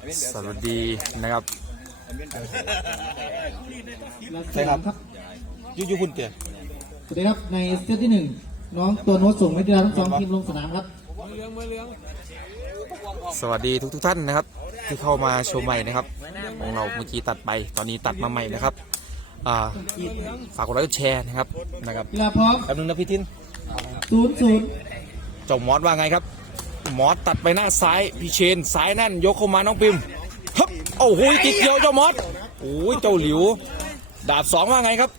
สวัสดีนะครับใช่ครับครับยูยูคุณเกียรสวัสดีครับในเซตที่หนึ่งน้องตัวโน้ตส่งให้กีฬาทั้งสองทีมลงสนามครับ สวัสดีทุกทุกๆท่านนะครับ ที่เข้ามาชมใหม่นะครับ ของเราเมื่อกี้ตัดไปตอนนี้ตัดมาใหม่นะครับอ่าฝากกดไลค์กดแชร์นะครับนะครับกีฬาพร้อมแป๊บนึงนะพี่ทินศูนย์ศูนย์เจ้ามอสว่าไงครับ มอสตัดไปหน้าซ้ายพี่เชนซ้ายนั่นยกเข้ามาน้องปิมฮึบโอ้โหติดเดียวเจ้ามอสโอ้ยเจ้าหลิว ดาบสองว่าไงครับ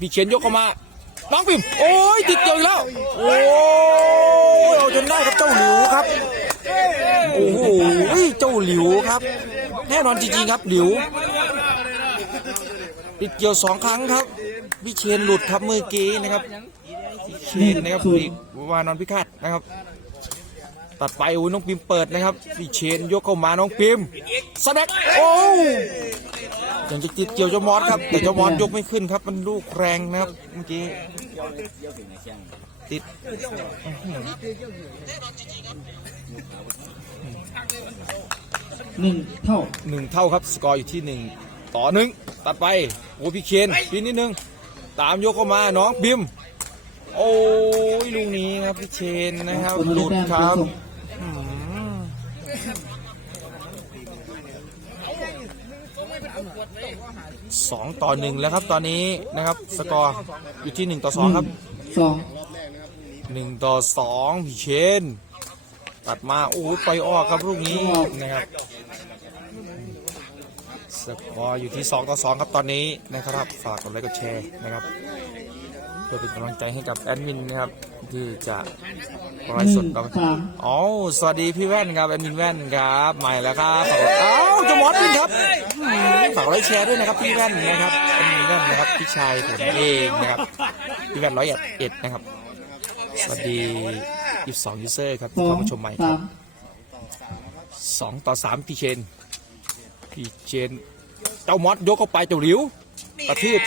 พี่เชนยกเข้ามาน้องปิมโอ้ยติดเดียวแล้วโอ้ยเอาจนได้ครับเจ้าหลิวครับโอ้โหเจ้าหลิวครับ แน่นอนจริงๆครับหลิวติดเกี่ยวสองครั้งครับพี่เชนหลุดครับเมื่อกี้นะครับเชนนะครับอีกวานอนพิฆาตนะครับ ตัดไปโอ้ยน้องปิมเปิดนะครับพี่เชนยกเข้ามาน้องปิมสแน็คโอ้ยังจะติดเกี่ยวเจ้ามอสครับแต่เจ้ามอสยกไม่ขึ้นครับ มันลูกแรงนะครับเมื่อกี้ติดหนึ่งเท่าหนึ่งเท่าครับ สกอร์อยู่ที่หนึ่งต่อหนึ่งตัดไปโอ้พี่เคนปีนนิดนึงตามยกเข้ามาน้องบิมโอ้ยลูกนี้ครับพี่เชนนะครับคนหละลุดแต้มคเปลี่ยรันบ ส่ง อืม สองต่อหนึ่งแล้วครับตอนนี้นะครับ สกอร์อยู่ที่หนึ่งต่อสองครับสองหนึ่งต่อสองพี่เชนตัดมาโอ้โหไปออกครับลูกนี้นะครับสกอร์อยู่ที่2ต่อ2ครับตอนนี้นะครับ ฝากกดไลค์กดแชร์นะครับ เพื่อเป็นกำลังใจให้กับแอดมินนะครับที่จะหไลฟ์นึ่สงดกับสามอ๋อสวัสดีพี่แว่นครับแอดมินแว่นครับใหม่แล้วครับฝากกดเอ้าเจะมอสปินครับอืมฝากกดไลค์แชร์ด้วยนะครับพี่แว่นนะครับแอดมินแว่นนะครับพี่ชายผมเองนะครับพี่แว่นร้อยเอ็ดนะครับสวัสดี22ยูเซอร์ครับสที่องเข้ามาชมใหม่คสารัมบ2ต่อ3พี่เชนพี่เชนเจ้ามอสยกเข้าไปเจ้าหลิวกระทืบ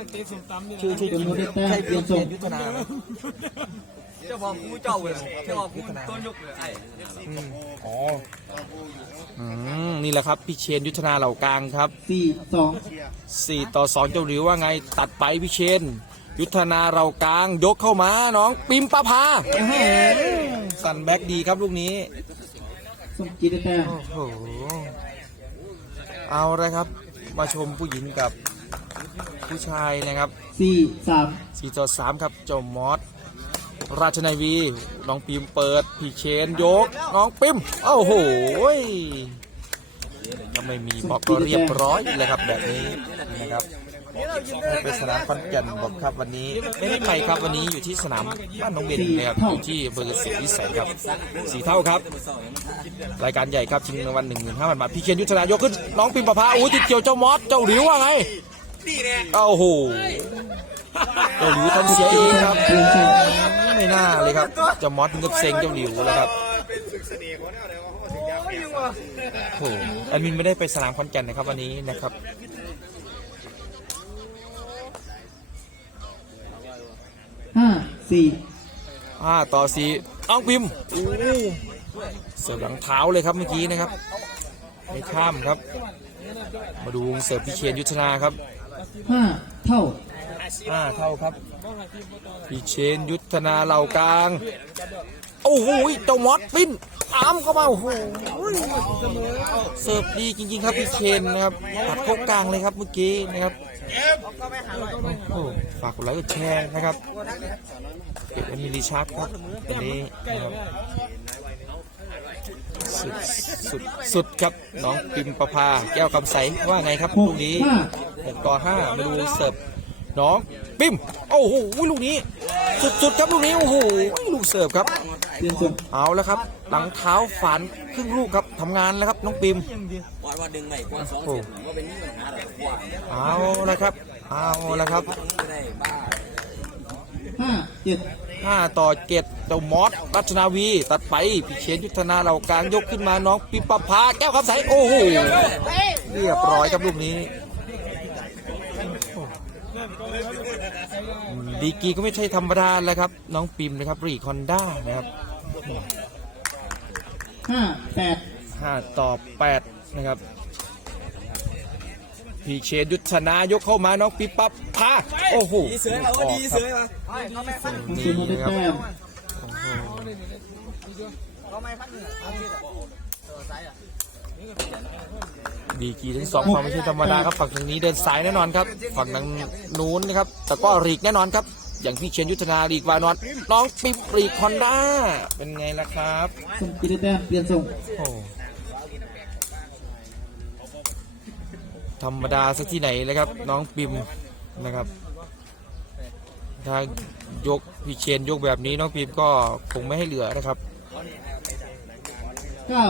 อื้อหือชื่อชื่อตัวจริงโน้ตได้แต้มเปลี่ยนส่งยุทธนาเจ้าของกูเจ้าเลยเจ้าของกูต้นยกเลยไอ้อ๋ออืมนี่แหละครับพี่เชนยุทธนาเหล่ากลางครับสี่สอง4ต่อ2เจ้าหลิวว่าไงตัดไปพี่เชนยุทธนาเรากลางยกเข้ามาน้องปิมประภาสั่นแบ็กดีครับลูกนี้ส่งจีได้แต้มโอ้โหเอาเลยครับ มาชมผู้หญิงกับ ผู้ชายนะครับสี่สาม4ต่อ3ครับเจ้ามอสราชนาวีน้องปิมเปิดพี่เชนยก น้องปิมโอ้โหยถ้าไม่มีบล็อกก็เรียบร้อยเลยครับแบบนี้นะครับไปสนามคอนแก่นบอกครับวันนี้ไม่ได้ไปครับวันนี้อยู่ที่สนามบ้านน้องเบนนะครับอยู่ที่อำเภอเกษตรวิสัยครับสีเท่าครับ รายการใหญ่ครับชิงรางวัลหนึ่งหมื่นห้าพันบาทพี่เคนยุทธนายกขึ้นน้องปิมประภาอุ้ยติดเกี่ยวเจ้ามอสเจ้าหลิวว่าไง โอ้โหเจ้าหลิวทำเสียเองครับเปลี่ยนส่งไม่น่าเลยครับเจ้ามอสถึงกับเซ็งเจ้าหลิวแล้วครับโอ้โหแอดมินไม่ได้ไปสนามคอนแก่นนะครับวันนี้นะครับห้าสี่ห้าต่อสี่น้องปิมโอ้เสิร์ฟหลังเท้าเลยครับเมื่อกี้นะครับ ไม่ข้ามครับ มาดูเสิร์ฟพี่เคนยุทธนาครับ ห้าเท่าห้าเท่าครับพี่เชนยุทธนาเหล่ากลาง โอ้โหเจ้ามอสปิ้นตามเข้ามาโอ้โหเสิร์ฟดีจริง ๆ ครับพี่เชนนะครับตัดเข้ากลางเลยครับเมื่อกี้นะครับโอ้ฝากกดไลค์กดแชร์นะครับเก็บอันนี้รีชาร์ดครับอันนี้นะครับ สุดสุดสุดครับน้องปิมประภาแก้วคำใสว่าไงครับลูกนี้หกต่อห้ามาดูเสิร์ฟน้องปิมโอ้โหลูกนี้ สุดๆครับลูกนี้โอ้โหลูกเสิร์ฟครับเอาแล้วครับ หลังเท้าฝานครึ่งลูกครับทำงานแล้วครับน้องปิมวันวันดึงใหม่กว่าสองเซนก็เป็นนี่ปัญหาแบบกว่าเอาแล้วครับ เอาแล้วครับห้าห้าเจ็ด ห้าต่อเจ็ดเจ้ามอสรัชนาวี ตัดไปพี่เชนยุทธนาเหล่ากลางยกขึ้นมาน้องปิมประภาแก้วคำใสโอ้โหเรียบร้อยครับลูกนี้ดีกรีก็ไม่ใช่ธรรมดาแล้วครับ น้องปิมนะครับรีคอนด้านะครับห้าแปด5ต่อ8นะครับ พีเชนยุทธนายกเข้ามาน้องปิ๊บปั๊บพาโอ้โหดีเสือเราก็ดีเสือมาเขาไม่พันน้องฟิล์มได้แต้มเขาไม่พันเลยเอาที่ตัวซ้ายอะดีกรีทั้งสองฝั่งไม่ใช่ธรรมดาครับฝั่งทางนี้เดินสายแน่นอนครับ ฝั่งทางนู้นนะครับ แต่ก็รีกแน่นอนครับ อย่างพี่เชนยุทธนารีกวานอนน้องปิ๊บรีกฮอนด้าเป็นไงล่ะครับส้มจีได้แต้มเปลี่ยนส่ง ธรรมดาสักที่ไหนเลยครับ น้องปิมนะครับ ถ้ายกพี่เชนยกแบบนี้น้องปิมก็คงไม่ให้เหลือนะครับเก้า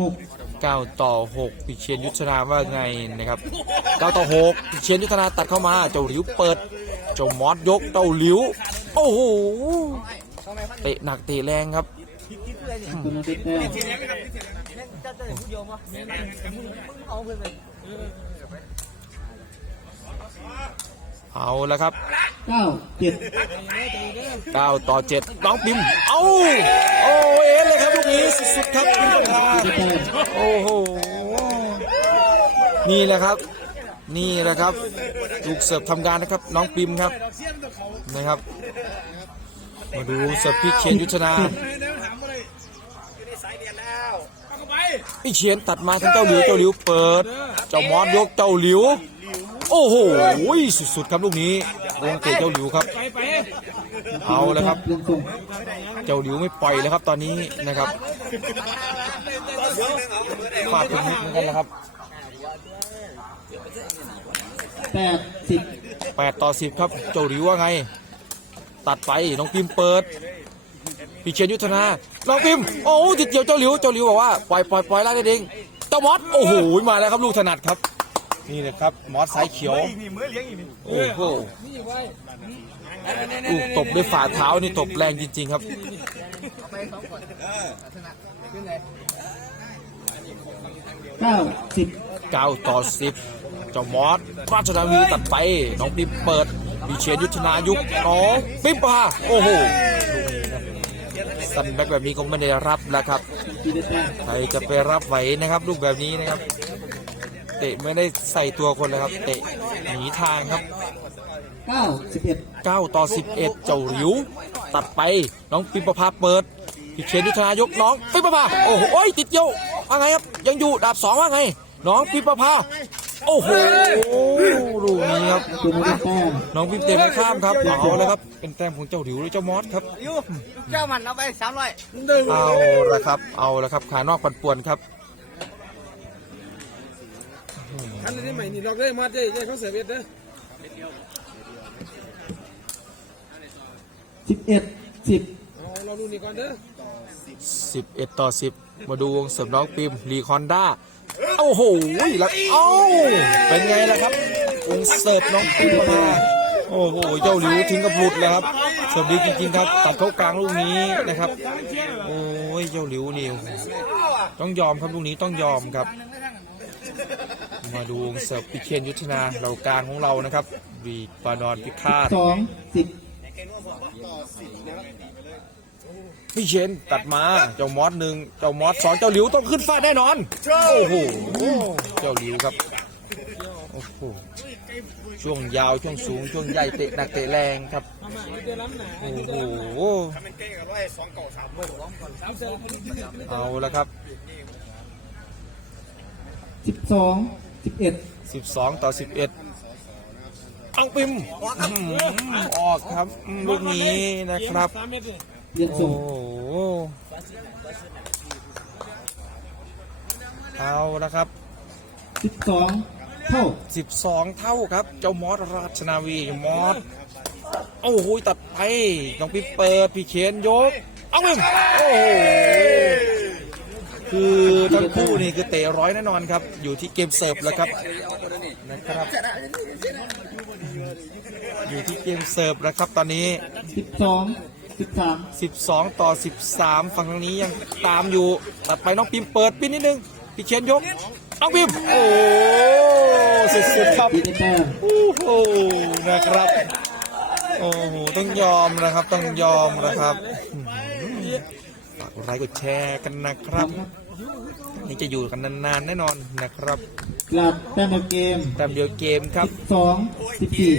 หก9ต่อ6พี่เชนยุทธนาว่าไงนะครับ9ต่อ6พี่เชนยุทธนาตัดเข้ามาเจ้าหลิวเปิดเจ้ามอสยกเจ้าหลิวโอ้โหเตะหนักเตะแรงครับตัวนั้นได้แต้มจะจะผู้โยมวะเอา เพื่อนไปเอาแล้วครับเก้าเจ็ด9ต่อ7น้องปิมเอ้าโอ้เอ็นเลยครับลูกนี้สุดๆครับปิมพาได้แต้มโอ้โหนี่แหละครับ นี่แหละครับลูกเสิร์ฟทำงานนะครับ น้องปิมครับนะครับ มาดูเสิร์ฟพี่เชียนยุทธนา พี่เชียนตัดมาทั้งเจ้าหลิวเจ้าหลิวเปิด เจ้ามอสยกเจ้าหลิว โอ้โหสุดๆครับลูกนี้วงเตะเจ้าหลิวครับ เอาแล้วครับ เจ้าหลิวไม่ปล่อยแล้วครับ ตอนนี้นะครับฟาดเป็นนิดเหมือนกันแล้วครับแปดสิบ8ต่อ10ครับ เจ้าหลิวว่าไง ตัดไปน้องพิมเปิด พี่เชียนยุทธนาน้องพิมโอ้โหติดเดียวเจ้าหลิวเจ้าหลิวบอกว่าปล่อยปล่อยปล่อยไล่ได้เองเจ้ามอสโอ้โหมาแล้วครับลูกถนัดครับ นี่เลยครับมอสสายเขียวอีกนี่มือเลี้ยงอีกนี่โอ้โหลูกตบด้วยฝ่าเท้านี่ตบแรงจริง ๆ ครับไปสองคนขึ้นไงเก้าสิบ9ต่อ10เจ้ามอสราชนาวีตัดไปน้องปิ๊มเปิดมีเชียนยุทธนายุกน้องปิ๊มปาโอ้โห สันแบ็กแบบนี้คงไม่ได้รับแล้วครับจีได้แต้มใครจะไปรับไหวนะครับ ลูกแบบนี้นะครับ เตะไม่ได้ใส่ตัวคนเลยครับ เตะหนีทางครับเก้าสิบเอ็ด9ต่อ 11 เจ้าหลิว ตัดไปน้องปิมประภาเปิดพี่เชียนยุทธนายกน้องปิมประภาโอ้โหโอ้ยติดเยี่ยวว่าไงครับยังอยู่ดาบสองว่าไง น้องปิมประภา โอ้โหลูกนี้ครับตัวนั้นได้แต้มน้องปิมเตะไม่ข้ามครับเอาเลยครับ เป็นแต้มของเจ้าหลิวหรือเจ้ามอสครับยูเจ้ามันเอาไปสามร้อยเอาละครับ เอาละครับขานอกปันป่วนครับคันนี้ใหม่นี่ดอกได้มาเจ๊เจ๊เขาเสียเบ็ดเด้อสิบเอ็ดสิบเอาเราดูนี่ก่อนเด้อ11ต่อ10มาดูวงเสริมน้องปิมรีคอนด้า โอ้โหแล้วเอ้าเป็นไงล่ะครับวงเสิร์ฟน้องปิมมาโอ้โหเจ้าหลิวถึงกับหลุดเลยครับเสิร์ฟดีจริงๆครับตัดเข้ากลางลูกนี้นะครับ โอ้ยเจ้าหลิวนี่ต้องยอมครับลูกนี้ต้องยอมครับ มาดูวงเสิร์ฟพิเชียนยุทธนาเรากลางของเรานะครับบีปานอนพิฆาตสองสิบ พี่เชนตัดมาเจ้ามอสหนึ่งเจ้ามอสสองเจ้าหลิวต้องขึ้นฟาดแน่นอน โอ้โหเจ้าหลิวครับโอ้โหช่วงยาวช่วงสูงช่วงใหญ่เตะหนักเตะแรงครับโอ้โหเอาแล้วครับสิบสองสิบเอ็ด12ต่อ11อังปิมอื้อหือออกครับอืมลูกนี้นะครับสาม เม็ดเลยเปลี่ยนโอ้ส่งโหเอาละครับ สิบสองเท่า12 เท่าครับ เจ้ามอสราชนาวีมอสโอ้โหตัดไปน้องปิ๊บเปิดพี่เชนยก เอามึงโอ้โหคือทั้งคู่นี่คือเตะร้อยแน่นอนครับ อยู่ที่เกมเสิร์ฟแล้วครับนะครับ อยู่ที่เกมเสิร์ฟแล้วครับตอนนี้ สิบสอง สิบสาม12 ต่อ 13 ฝั่งทางนี้ยังตามอยู่ ตัดไปน้องปิมเปิดปิ้นนิดนึงพี่เชียนยกน้องปิมโอ้สุดๆครับจีได้แต้มโอ้โห นะครับ โอ้โห ต้องยอมนะครับ ต้องยอมนะครับอื้อหือฝากไลค์กดแชร์กันนะครับ นี่จะอยู่กันนานๆ แน่นอนนะครับ กลับแต้มเกมแต้มเดียวเกมครับ สองสิบสี่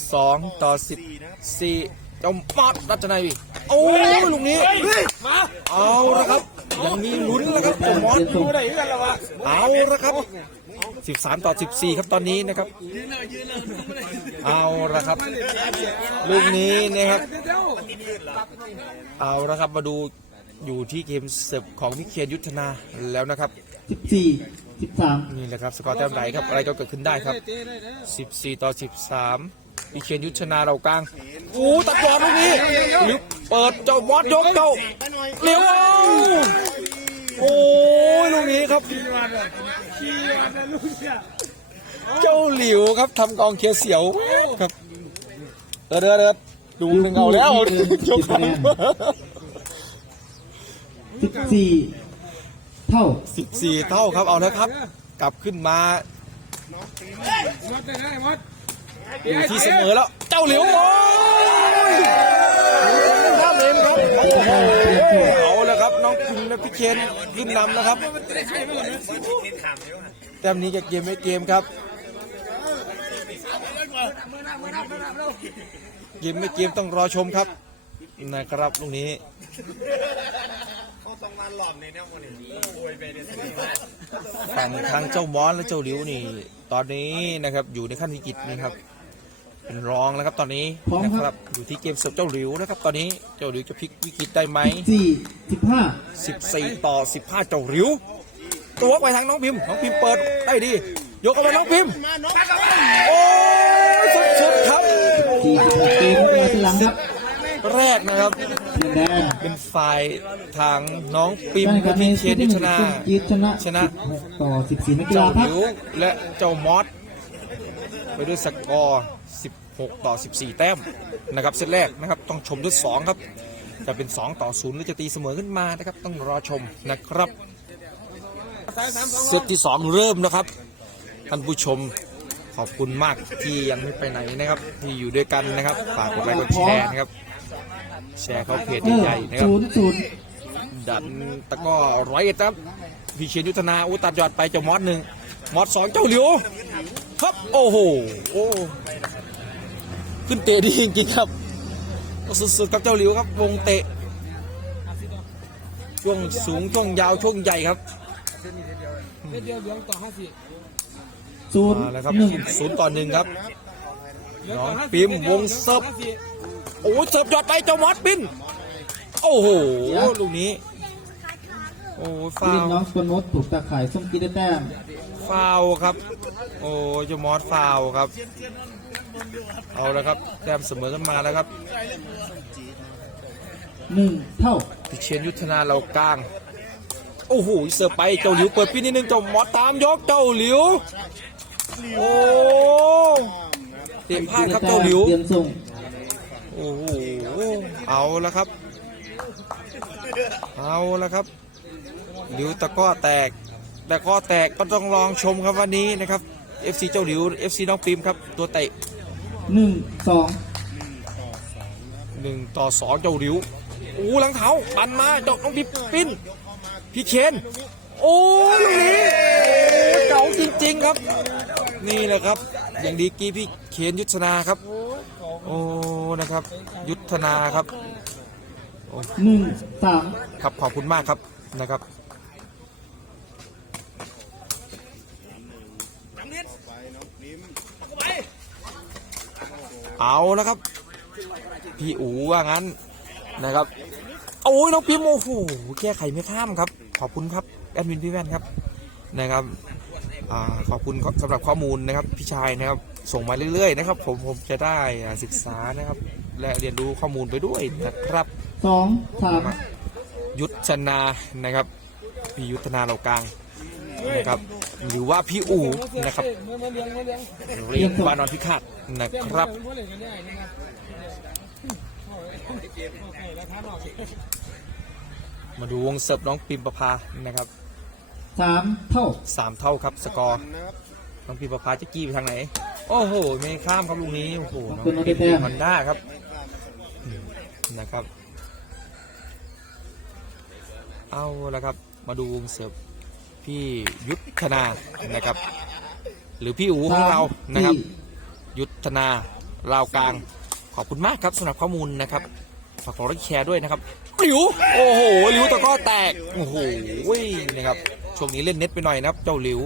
12 ต่อ14เจ้ามอดรัชนัยวีโอ้ยลูกนี้เอาละครับยังมีลุ้นแล้วครับเจ้ามอดเปลี่ยนส่งเอาละครับ 13 ต่อ 14 ครับตอนนี้นะครับเอาละครับลูกนี้นะครับเอาละครับมาดูอยู่ที่เกมเสิร์ฟของวิเคียนยุทธนาแล้วนะครับสิบสี่สิบสามนี่แหละครับสกอร์แต้มไหนครับอะไรก็เกิดขึ้นได้ครับ 14 ต่อ 13 วิเคียนยุทธนาเรากลางโอ้ตัดบอลลูกนี้หรือเปิดเจ้ามอสยกเจ้าเลี้ยวเอาโอ้ยลูกนี้ครับเจ้าหลิวครับทำกองเคียร์เสียวครับเดินเดินเดินดูหนึ่งเอาแล้วยกขันสิบสี่เท่าสิบสี่เท่าครับเอาแล้วครับ กลับขึ้นมามัดได้ได้มัด อยู่ที่เสมอแล้ว เจ้าหลิวโอ้ยข้ามเลนครับโอ้โหเอาแล้วครับ น้องคุณและพี่เคนขึ้นนำแล้วครับ แต้มนี้จะเกมไม่เกมครับ เกมไม่เกมต้องรอชมครับ นะครับลูกนี้ฝั่งทางเจ้ามอนและเจ้าหลิวนี่ ตอนนี้นะครับอยู่ในขั้นวิกฤตนะครับ เป็นรองแล้วครับตอนนี้นะครับอยู่ที่เกมเสิร์ฟเจ้าหลิวนะครับตอนนี้เจ้าหลิวจะพลิกวิกฤตได้ไหมสี่สิบห้า14 ต่อ 15 เจ้าหลิวตัวไปทางน้องพิมพ์น้องพิมพ์เปิดได้ดียกเอาไปน้องพิมพ์โอ้ยสุดๆครับสี่สิบหกเกมมาทีหลังครับแรกนะครับเสียแดงเป็นฝ่ายทางน้องปิมการแข่งขัและนในพี่เซเชตนที่นิหนึ่ชงนาซึ่งยีดชนะชนะหกต่อสิบสี่นักกีเจ้าฬาพักหลิวและเจ้ามอสไปด้วยสกอร์ 6 ต่อ 14 แต้มนะครับเซตแรกนะครับต้องชมด้วย2ครับจะเป็น 2 ต่อ0หรือจะตีเสมอขึ้นมานะครับต้องรอชมนะครับเซตที่ 2 เริ่มนะครับท่านผู้ชมขอบคุณมากที่ยังไม่ไปไหนนะครับ ที่อยู่ด้วยกันนะครับฝากกดไลค์กดแชร์นะครับ แชร์เข้าเพจใหญ่ๆนะครับศูนย์ศูนย์ดันตะก้อร้อยเอ็ดครับพี่เชียนยุทธนาอุตัดยอดไปเจ้ามอสหนึ่งมอสสองเจ้าหลิวครับโอ้โหโอ้ ขึ้นเตะดีจริงๆครับสุดๆครับเจ้าหลิวครับ วงเตะ ช่วงสูงช่วงยาวช่วงใหญ่ครับเดียวเหลืองต่อห้าสิบศูนย์มาแล้วครับหนึ่งศูนย์ต่อหนึ่งครับน้องปิมวงเซิร์ฟโอ้ยเสิร์ฟยอดไปเจ้ามอสปินโอ้โหลูกนี้โอ้ยผู้ฟาเล่นวน้องสกลโนตถูกตาข่ายส้มกีได้แต้มฟาวล์ครับ โอ้ยเจามอสฟาวล์ครับ เอาแล้วครับแต้มเสมอกันมาแล้วครับหนึ่งเท่าพิเชียนยุทธนาเรากลาง โอ้โหเสือร์ฟไปเจ้าหลิวเปิดปีนิดนึงเจ้ามอสตามยกเจ้าหลิวโอ้เตะพลาดครับเจ้าหลิวเตรียมส่งโอ้โหเอาแล้วครับ เอาแล้วครับหลิวตะกร้อแตกตะกร้อแตกก็ต้องลองชมครับวันนี้นะครับ FC เจ้าหลิว FC น้องปิมครับ ตัวเตะหนึ่งสองหนึ่งต่อสองเจ้าหลิวโอ้หลังเท้าปันมาดอกน้องปิมปิ้นพี่เคนโอ้ลูกนี้โอ้เก่าจริง ๆครับ นี่แหละครับ อย่างดีกี้พี่เคนยุทธนาครับ โอ้นะครับ ยุทธนาครับหนึ่งสามครับขอบคุณมากครับนะครับ เอาแล้วครับ พี่อูว่างั้นนะครับโอ้ยน้องพิมพ์โอ้โหแก้ไขไม่ข้ามครับ ขอบคุณครับแอดมินพี่แว่นครับนะครับอ่าขอบคุณสำหรับข้อมูลนะครับพี่ชายนะครับส่งมาเรื่อยๆนะครับ ผมผมจะได้อ่าศึกษานะครับ และเรียนรู้ข้อมูลไปด้วยนะครับสองสามยุทธนานะครับพี่ยุทธนาเรากลางนะครับ หรือว่าพี่อูนะครับเมื่อเมื่อเลี้ยงเมื่อเลี้ยงเรียกวานอนพิฆาตนะครับเมื่อเลี้ยงกันได้นะครับโอเคแล้วท่านออกมาดูวงเสิร์ฟน้องปิมประภานะครับสามเท่าสามเท่าครับสกอร์น้องปิมประภาจะกี้ไปทางไหน โอ้โหไม่ข้ามครับลูกนี้โอ้โหน้องปิมฮอนด้าครับอืมนะครับ เอาละครับ มาดูวงเสิร์ฟ พี่ยุทธนานะครับ หรือพี่อูของเรานะครับสี่ยุทธนาราวกลาง ขอบคุณมากครับสำหรับข้อมูลนะครับฝากกดไลค์แชร์ด้วยนะครับหลิวโอ้โหหลิวตะกร้อแตกโอ้โหนะครับช่วงนี้เล่นเน็ตไปหน่อยนะครับ เจ้าหลิว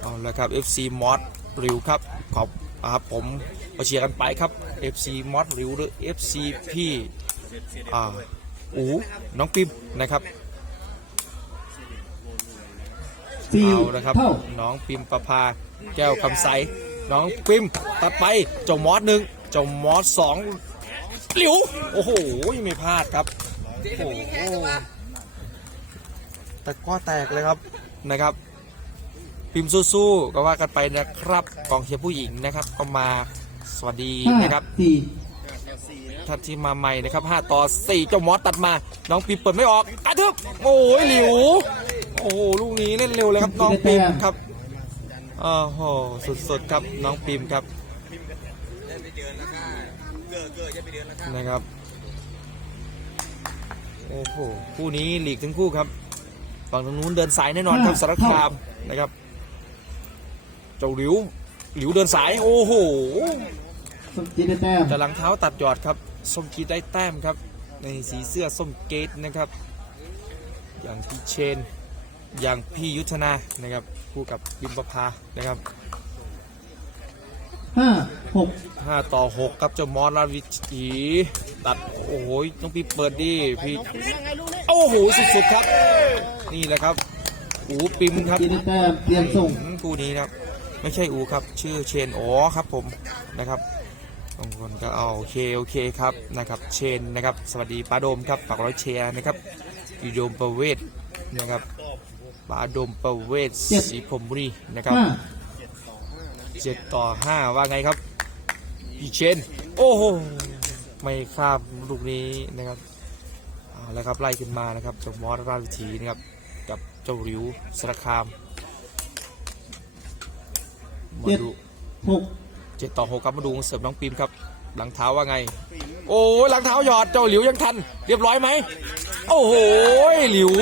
เอาละครับ FC มอสหลิวครับขอบอ่าครับผมมาเชียร์กันไปครับ FC มอสหลิวหรือ FC พี่อ่าอูน้องปิมนะครับ สี่ เอาละครับเท่าน้องปิมประภาแก้วคำใส น้องปิมตัดไปเจ้ามอสหนึ่งเจ้ามอสสองหลิว โอ้โหไม่พลาดครับโอ้โหตะกร้อแตกเลยครับนะครับปิมสู้ๆก็ว่ากันไปนะครับกองเชียร์ผู้หญิงนะครับ ก็มาสวัสดีห้านะครับสี่ ท่านที่มาใหม่นะครับ5ต่อ4เจ้ามอสตัดมา น้องปิมเปิดไม่ออกกระทึบโอ้ยหลิว โอ้โหลูกนี้เล่นเร็วเลยครับน้องปิมครับโอ้โหสุดๆครับน้องปิมครับนะครับ โอ้โหคู่นี้หลีกทั้งคู่ครับฝั่งทางนู้นเดินสายแน่นอนครับสารคามนะครับ เจ้าหลิวหลิวเดินสาย โอ้โห สมจิตได้แต้มจะหลังเท้าตัดยอดครับส้มกีดได้แต้มครับ ในสีเสื้อส้มเกตนะครับ อย่างพี่เชน อย่างพี่ยุทธนานะครับคู่กับบิมประภานะครับห้าหก5ต่อ6ครับเจ้ามอสราชวิถีตัดโอ้โหต้องพี่เปิดดิพี่โอ้โหสุดๆครับ นี่แหละครับอูปิมครับจิตได้แต้มเปลี่ยนส่งอืมคู่นี้นะครับไม่ใช่อูครับ ชื่อเชนอ๋อครับผมนะครับ บางคนก็เอาโอเคโอเคครับนะครับเชนนะครับสวัสดีป้าโดมครับฝากร้อยแชร์นะครับอยู่โดมประเวศนะครับป้าโดมประเวศสีพรหมบุรีนะครับห้าเจ็ดต่อห้าว่าไงครับพี่เชนโอ้โหไม่ข้ามลูกนี้นะครับเอาแล้วครับไล่ขึ้นมานะครับเจ้ามอสราชวิถีนะครับกับเจ้าริวสระคามมาเจ็ดดูหก เจ็ดต่อหกครับมาดูเสิร์ฟน้องปิมครับหลังเท้าว่าไง โอ้ยหลังเท้าหยอดเจ้าหลิวยังทัน เรียบร้อยไหมโอ้โหหลิว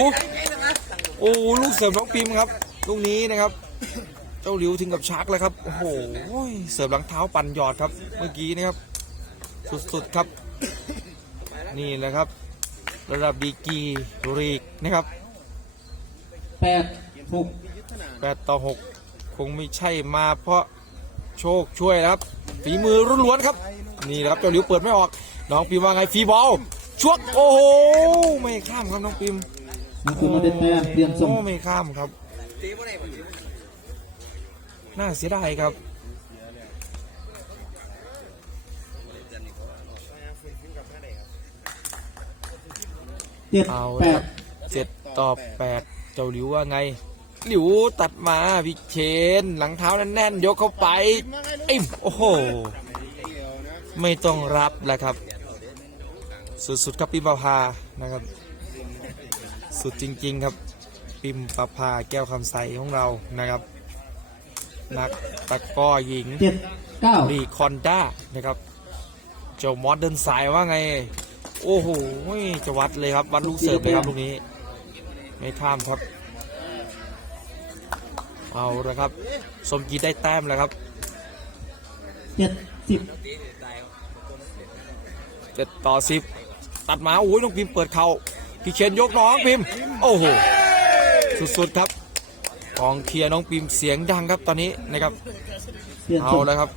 โอ้ลูกเสิร์ฟน้องปิมครับลูกนี้นะครับ เจ้าหลิวถึงกับชักเลยครับโอ้โหเสิร์ฟหลังเท้าปั่นหยอดครับ เมื่อกี้นะครับ สุดๆครับ นี่แหละครับ ระดับดีกรีรีกนะครับแปดหก8ต่อ6คงไม่ใช่มาเพราะ โชคช่วยนะครับฝีมือล้วนๆครับ นี่นะครับเจ้าหลิวเปิดไม่ออก น้องปิมว่าไงฟรีบอลชวกโอ้โหไม่ข้ามครับน้องปิมน้องตุนได้แต้มเปลี่ยนส่งโอ้ไม่ข้ามครับน่าเสียดายครับเจ็ดเอาแปละครัดบเจ็ดต่อแปดเจ้าหลิวว่าไง หลิวตัดมาพี่เชน หลังเท้าแน่นๆ ยกเข้าไปอิ่มโอ้โห ไม่ต้องรับแล้วครับ สุดๆครับปิมประภานะครับ สุดจริง ๆ ครับ ปิมประภาแก้วคำใสของเรานะครับ นักตะกร้อหญิงเจ็ดเก้ารีคอนด้านะครับ เจ้ามอสเดินสายว่าไง โอ้โหจะวัดเลยครับ วัดลูกเสิร์ฟเลยครับลูกนี้ ไม่ข้ามครับ เอาละครับ สมกีได้แต้มแล้วครับเจ็ดสิบเจ็ดต่อสิบตัดมาโอ้ยน้องพิมพ์เปิดเขาพี่เชนยกน้องพิมพ์โอ้โหสุดๆครับกองเคียร์น้องพิมพ์เสียงดังครับตอนนี้นะครับเปลี่ยนเอาส่งแล้วครับ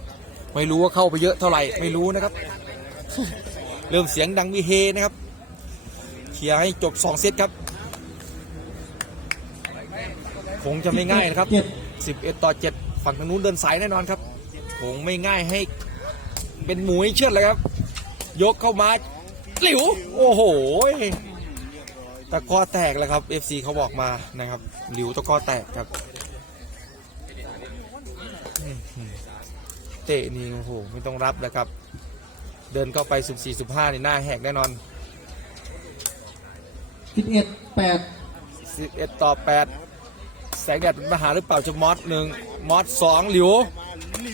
ไม่รู้ว่าเข้าไปเยอะเท่าไหร่ไม่รู้นะครับ เริ่มเสียงดังมีเฮนะครับเคลียร์ให้จบ2เซตครับ คงจะไม่ง่ายนะครับเจ็ด11 ต่อ 7 ฝั่งทางนู้นเดินสายแน่นอนครับคงไม่ง่ายให้เป็นหมูให้เชื่อดเลยครับ ยกเข้ามาหลิว โอ้โหตะกร้อแตกแล้วครับ FC เขาบอกมานะครับหลิวตะกร้อแตกครับเตะนี่โอ้โหไม่ต้องรับแล้วครับ เดินเข้าไปสุ่มสี่สุ่มห้านี่หน้าแหกแน่นอนสิบเอ็ดแปด11 ต่อ 8 แสงแดดเป็นปัญหาหรือเปล่าจะมอสหนึ่งมอสสองหลิว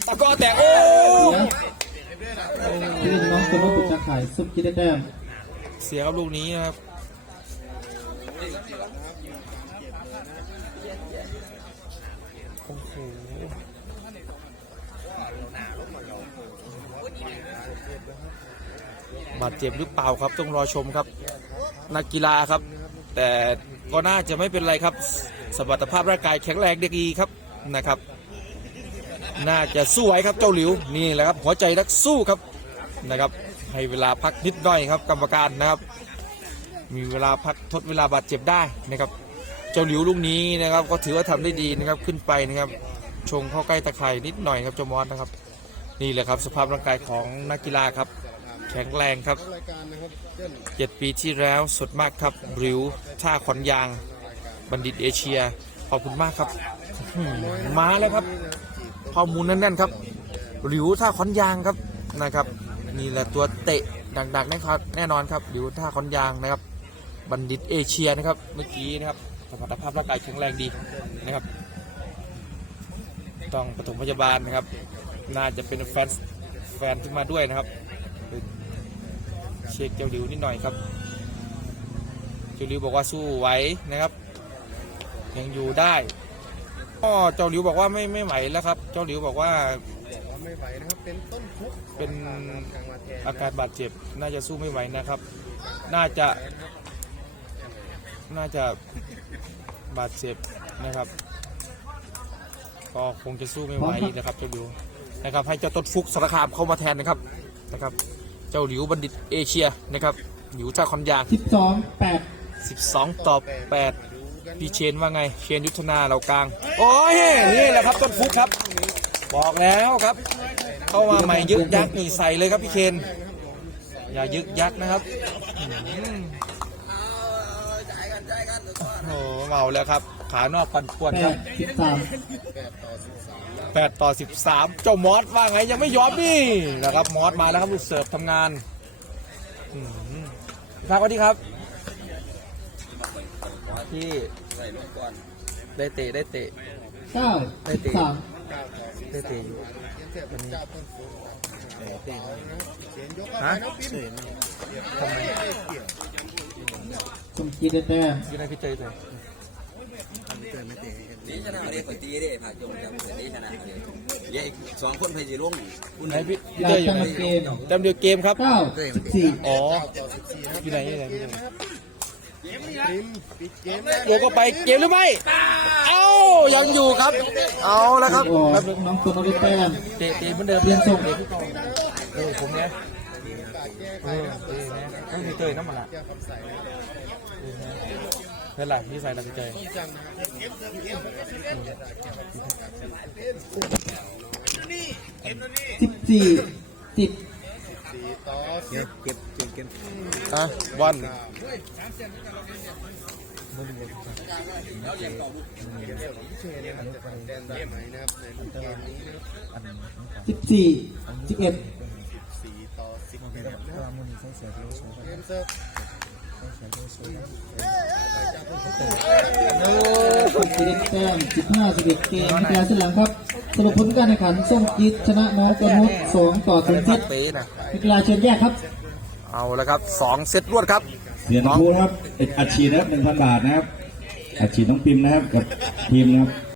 ตะกร้อแตกโอ้ที่นี่น้องตุนรถปุกตะข่ายซุปจิตได้แต้มเสียครับลูกนี้นะครับโอ้โหบาดเจ็บหรือเปล่าครับต้องรอชมครับ นักกีฬาครับ แต่ก็น่าจะไม่เป็นไรครับ สมรรถภาพร่างกายแข็งแรงดีครับนะครับ น่าจะสู้ไหวครับเจ้าหลิวนี่แหละครับหัวใจนักสู้ครับนะครับ ให้เวลาพักนิดหน่อยครับ กรรมการนะครับ มีเวลาพักทดเวลาบาดเจ็บได้นะครับ เจ้าหลิวลูกนี้นะครับ ก็ถือว่าทำได้ดีนะครับขึ้นไปนะครับ ชงเข้าใกล้ตะไคร่นิดหน่อยครับเจ้ามอสนะครับ นี่แหละครับสภาพร่างกายของนักกีฬาครับ แข็งแรงครับเจ็ดปีที่แล้วสดมากครับริวท่าขอนยาง บัณฑิตเอเชีย ขอบคุณมากครับมาแล้วครับข้อมูลแน่นๆครับ หลิวท่าขอนยางครับนะครับนี่แหละตัวเตะดังๆนะครับแน่นอนครับหลิวท่าขอนยางนะครับ บัณฑิตเอเชียนะครับเมื่อกี้นะครับสมรรถภาพร่างกายแข็งแรงดีนะครับ ต้องปฐมพยาบาลนะครับ น่าจะเป็นแฟนแฟนที่มาด้วยนะครับเช็คเจ้าหลิวนิดหน่อยครับเจ้าหลิวบอกว่าสู้ไหวนะครับ ยังอยู่ได้ก็เจ้าหลิวบอกว่าไม่ไม่ไหวแล้วครับ เจ้าหลิวบอกว่าไม่ไหวนะครับเป็นต้นทุกเป็นกลางมาแทนอาการบาดเจ็บ น่าจะสู้ไม่ไหวนะครับ น่าจะ น่าจะบาดเจ็บนะครับ ก็คงจะสู้ไม่ไหวนะครับ เจ้าหลิวนะครับ ให้เจ้าต้นฟุกสารคามเข้ามาแทนนะครับนะครับ เจ้าหลิวบัณฑิตเอเชียนะครับหลิวท่าคอนยางสิบสองแปด12ต่อ8 พี่เชนว่าไงเชนยุทธนาเรากลางโอ้ยนี่แหละครับต้นฟุกครับ บอกแล้วครับ เข้ามาใหม่ยึกยักนี่ใส่เลยครับพี่เคนอย่ายึกยักนะครับโอ้โหเมาแล้วครับ ขานอกปันปวนครับแปดต่อสิบสามเจ้ามอสว่าไงยังไม่ยอมนี่นะครับมอสมาแล้วครับลูกเสิร์ฟทำงานครับสวัสดีครับ ที่ได้เตะได้เตะเก้าสิบสามได้เตะอยู่วันนี้ฮะทำไมสมคิดได้แต้มยังไงพี่เจยเลยนี่ชนะเรียกไปตีได้ผ่าจงจำเสร็จนี่ชนะเลยเย้สองคนไปจีรุ่งคุณไหนพี่พี่ยาเจยอยู่จังไหนเกมจำเดียวเกมครับเก้าสิบสี่อ๋ออยู่ไหนอยู่ไหน พี่เจยปิดเกมโยกเข้าไปเกมหรือไม่ เอ้ายังอยู่ครับ เอาแล้วครับโอ้น้องตัวน้องได้แต้มเตะเตะเหมือนเดิมเรียนส่งเตะพี่กองเออผมเนี่ยเออเออเนี่ยต้องพี่เจยน้ำมันละเออเนี่ยเท่าไหร่พี่ใส่ละพี่เจยสิบสี่สิบต่อเก็บเก็บเก็บเก็บอะวัน แดนแบบไหนนะครับในรูปเกมนี้นะครับสิบสี่สิบเอ็ดสี่ต่อสิบเอ็ดนะครับเกมเซิร์ฟสมคิดได้แต้มสิบห้าสิบเอ็ดเกมกีฬาเส้นหลังครับสรุปผลการแข่งขันส้มคิดชนะน้องตัวนุชสองต่อศูนย์เซตเป๊ะนะกีฬาเชิญแยกครับ เอาแล้วครับสองเซตรวดครับ เหรียญทองนะครับอัดฉีดนะครับหนึ่งพันบาทนะครับอัดฉีดน้องปิมนะครับกับทีมนะครับ